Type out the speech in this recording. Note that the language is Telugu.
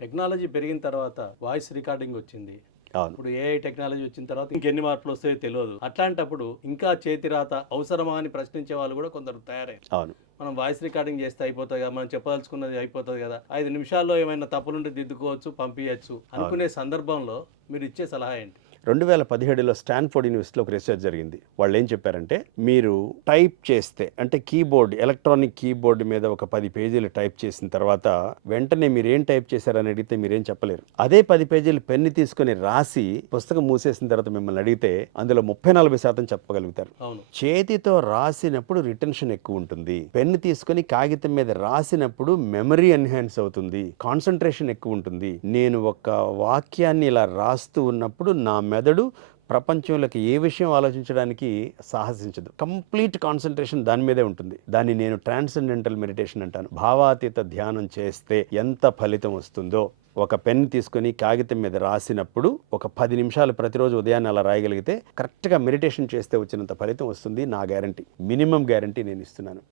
టెక్నాలజీ పెరిగిన తర్వాత వాయిస్ రికార్డింగ్ వచ్చింది. అవును. ఇప్పుడు ఏఐ టెక్నాలజీ వచ్చిన తర్వాత ఇంకెన్ని మార్పులు వస్తాయో తెలియదు. అట్లాంటప్పుడు ఇంకా చేతి రాత అవసరమా అని ప్రశ్నించే వాళ్ళు కూడా కొందరు తయారయ్యారు. అవును. మనం వాయిస్ రికార్డింగ్ చేస్తే అయిపోతుంది కదా, మనం చెప్పదలుచుకున్నది అయిపోతుంది కదా, 5 నిమిషాల్లో ఏమైనా తప్పులుంటే దిద్దుకోవచ్చు, పంపించచ్చు అనుకునే సందర్భంలో మీరు ఇచ్చే సలహా ఏంటి? 2017లో స్టాన్ఫోర్డ్ యూనివర్సిటీలో ఒక రీసెర్చ్ జరిగింది. వాళ్ళు ఏం చెప్పారంటే, మీరు టైప్ చేస్తే అంటే కీబోర్డ్, ఎలక్ట్రానిక్ కీబోర్డ్ మీద ఒక 10 పేజీలు టైప్ చేసిన తర్వాత వెంటనే మీరు ఏం టైప్ చేశారని అడిగితే మీరేం చెప్పలేరు. అదే 10 పేజీలు పెన్ను తీసుకొని రాసి పుస్తకం మూసేసిన తర్వాత మిమ్మల్ని అడిగితే అందులో 30-40% చెప్పగలుగుతారు. అవును. చేతితో రాసినప్పుడు రిటెన్షన్ ఎక్కువ ఉంటుంది. పెన్ను తీసుకొని కాగితం మీద రాసినప్పుడు మెమరీ ఎన్హాన్స్ అవుతుంది, కాన్సన్ట్రేషన్ ఎక్కువ ఉంటుంది. నేను ఒక వాక్యాన్ని ఇలా రాస్తూ ఉన్నప్పుడు నా మెదడు ప్రపంచంలోకి ఏ విషయం ఆలోచించడానికి సాహసించదు. కంప్లీట్ కాన్సన్ట్రేషన్ దాని మీదే ఉంటుంది. దాన్ని నేను ట్రాన్సెండెంటల్ మెడిటేషన్ అంటాను. భావాతీత ధ్యానం చేస్తే ఎంత ఫలితం వస్తుందో, ఒక పెన్ తీసుకొని కాగితం మీద రాసినప్పుడు ఒక 10 నిమిషాలు ప్రతిరోజు ఉదయాన్నే అలా రాయగలిగితే కరెక్ట్గా మెడిటేషన్ చేస్తే వచ్చినంత ఫలితం వస్తుంది. నా గ్యారంటీ, మినిమం గ్యారంటీ నేను ఇస్తున్నాను.